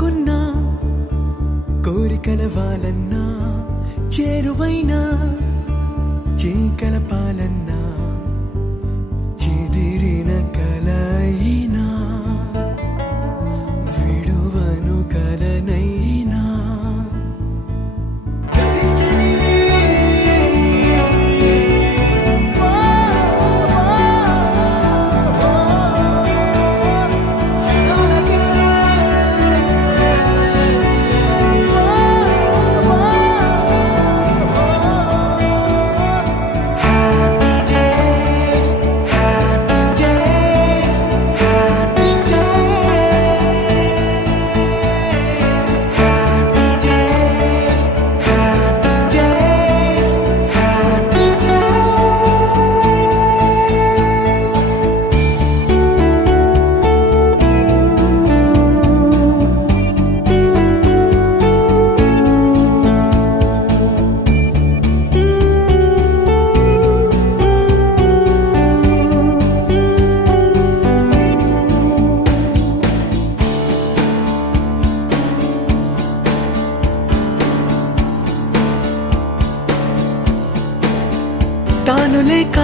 కోరుకున్నా కోరికల వాలన్నా చేరువైనా చేకలపాలన్నా చెదిరిన కలయినా విడువను కలనైనా తాను లేక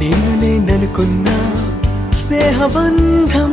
నేను లేననుకున్నా స్నేహబంధం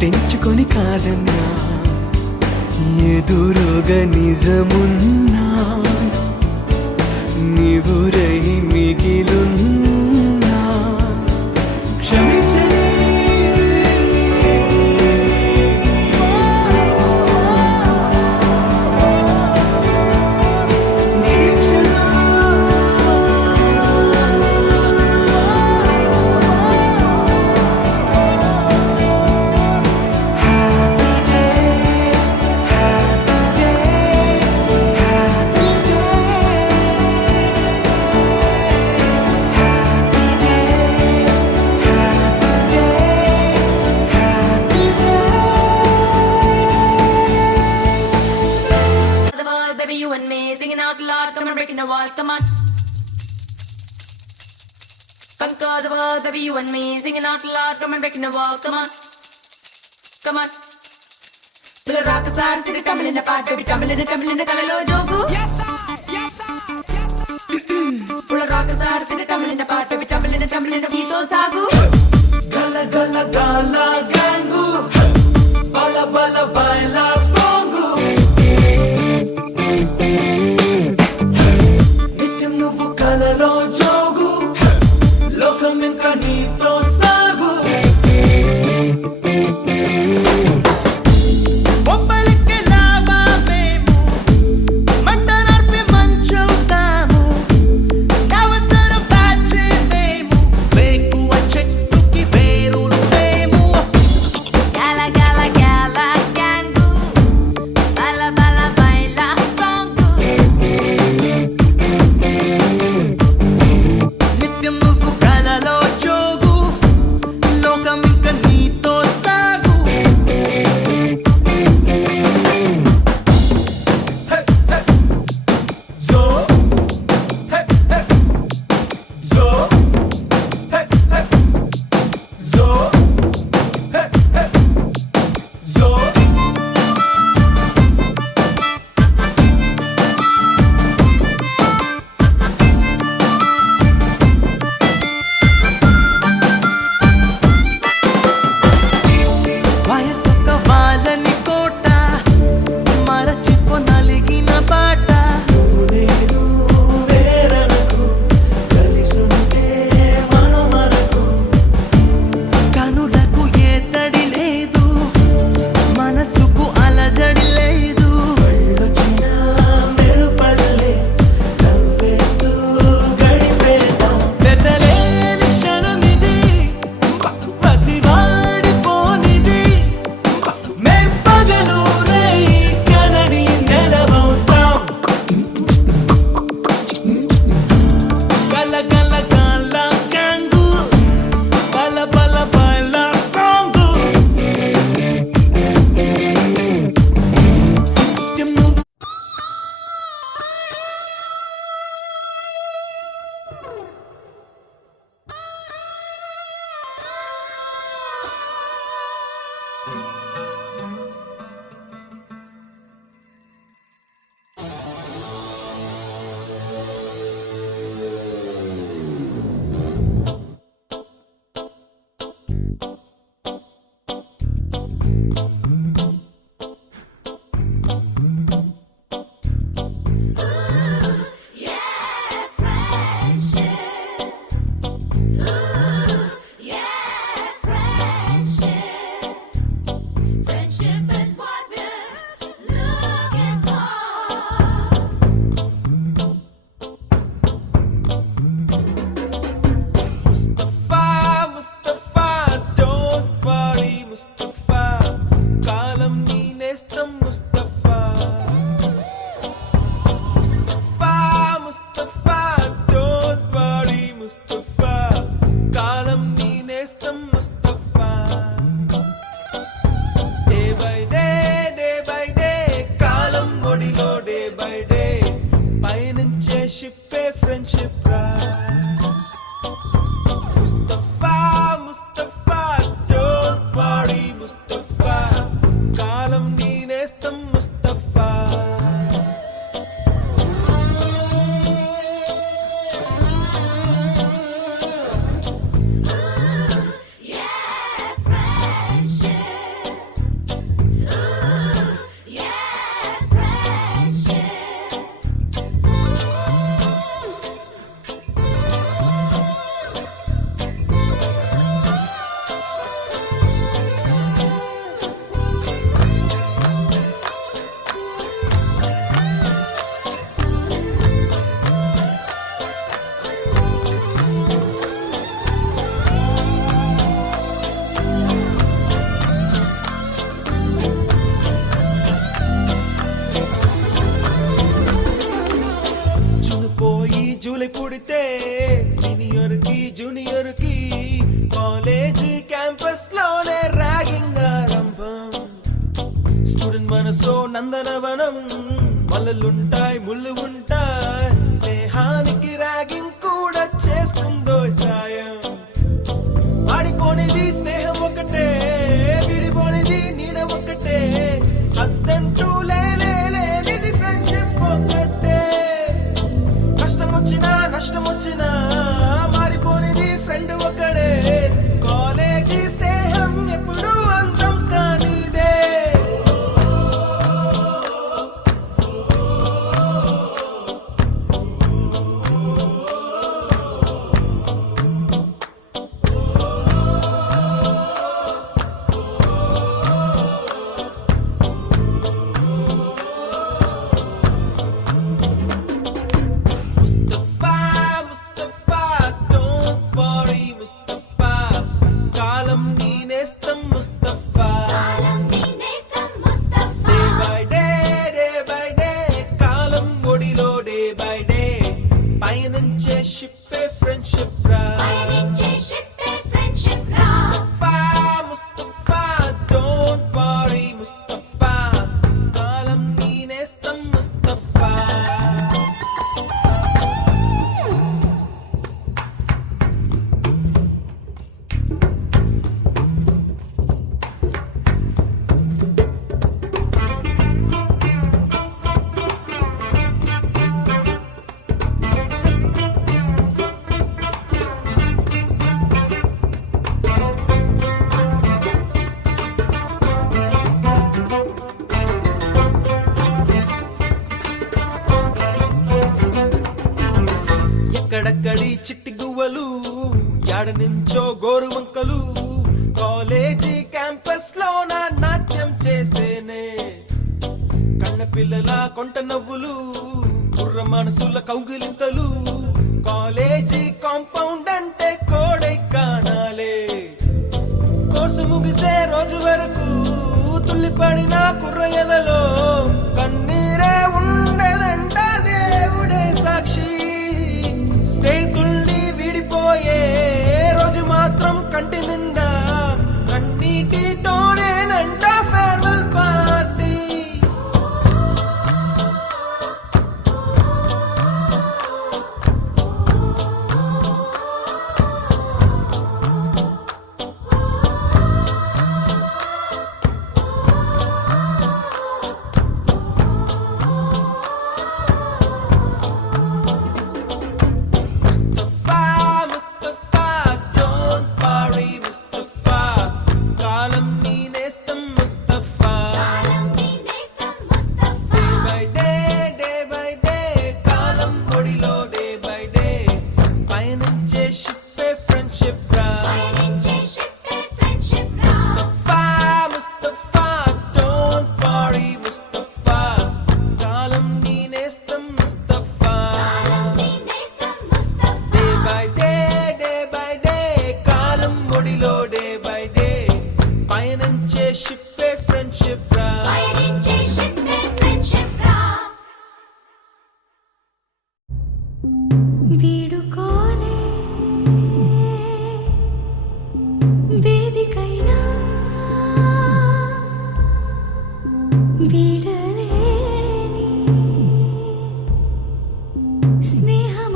తెంచుకొని కాదన్నా ఎదురుగా నిజమున్నా నీవురై మిగిలున్నా క్షమించని You and me singing out loud, come on, breaking the walls, come on. Conquer the world, baby, you and me singing out loud, come on, breaking the walls, come on. Come on. We'll rock the stars, sing it, tumble in the part, baby, tumble in the color, jogu. Yes, sir, yes, sir, yes, sir. We'll rock the stars, sing it, tumble in the part, baby, tumble in the Tito Sagu. Gala, gala, gala, gangu. Bala, bala, baila, songu. నిత్యం నువ్వు కలలో జోగు లోకం ఇంకా నీతో సాగు ఒప్పలికి lava మేము మంట నర్పి మంచవుతాము కవతరు బ్యాచే మేము వేకువ చెట్టుకి వేరులు మేము Gala, gala, gala, gangu. Bala, bala, baila, songu. నిత్యం నువ్వు కలలో జోగు లోకం ఇంకా నీతో సాగు జో జో జో జో వయసొక్క వాళ్ళని కోట మరచిపో నలిగిన బాట నువ్వు నేను వేరనకు కలిసుంటే మనకు కనులకు ఏ తడి లేదు మనసుకు అలజడి లేదు వెళ్ళొచ్చిన మెరుపల్లె నవ్వేస్తూ గడిపేద్దాం పెద్దలేని క్షణమిది పసివాడిపోనిది మేం పగలు రేయి కనడి నెలవవుతాం గల గల గల గంగు బల బల బల సాంగు నిత్యం నువ్వు షిప్పే ఫ్రెండ్షిప్ రా ముస్తఫా ముస్తఫా డోంట్ వరీ ముస్తఫా కాలం నీ నేస్తం ముస్తఫా జూలై పుడితే సీనియర్ కి జూనియర్ కి కాలేజ్ క్యాంపస్ లోనే ర్యాగింగ్ ఆరంభం స్టూడెంట్ మనసో నందనవనం మల్లలుంటాయి ముళ్ళు ఉంటాయి స్నేహానికి ర్యాగింగ్ కూడా చేస్తుందో సాయం ఆడిపోనిది స్నేహం ఒకటే విడిపోనిది నీడ ఒకటే అద్దంటూ లేనిది ఫ్రెండ్షిప్ ఒకటే కష్టం వచ్చినా నష్టం వచ్చినా మారిపోనిది ఫ్రెండ్ ఒకడే కాలేజీ స్నేహం ఎప్పుడు అంతం కానిదే షిప్పే ఫ్రెండ్షిప్ రా ముస్తఫా ముస్తఫా డోంట్ వరీ ముస్తఫా కాలం నీ నేస్తం ముస్తఫా ఎక్కడక్కడి చిట్టి గువ్వలు యాడ నుంచో గోరు వంకలు కాలేజీ క్యాంపస్ లోన నాట్యం చేసేనే కన్న పిల్లల కొంట నవ్వులు కుర్ర మనసుల కౌగిలింతలు కాలేజీ కాంపౌండ్ అంటే కోడై కానాలే కోర్సు ముగిసే రోజు వరకు తుల్లిపడిన కుర్ర ఎదలో కన్నీరే ఉండదంట దేవుడే సాక్షి స్నేహితుల్ని విడిపోయే రోజు మాత్రం కంటి నిండా కన్నీటితోనేనంట ఫేర్వెల్ పార్టీ వీడుకోలే వేదికైనా వీడలేని స్నేహం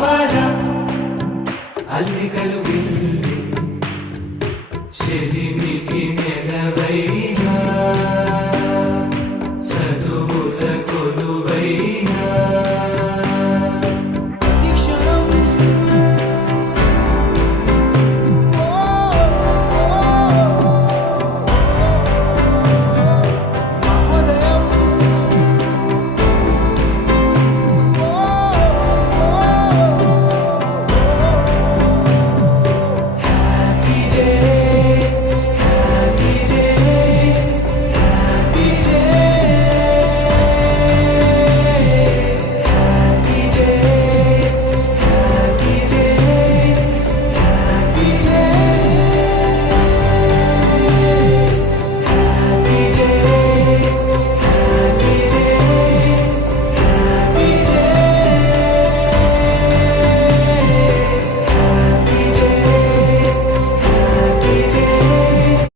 కావాలా అల్లికలు విల్లి చెలిమికి నెలవై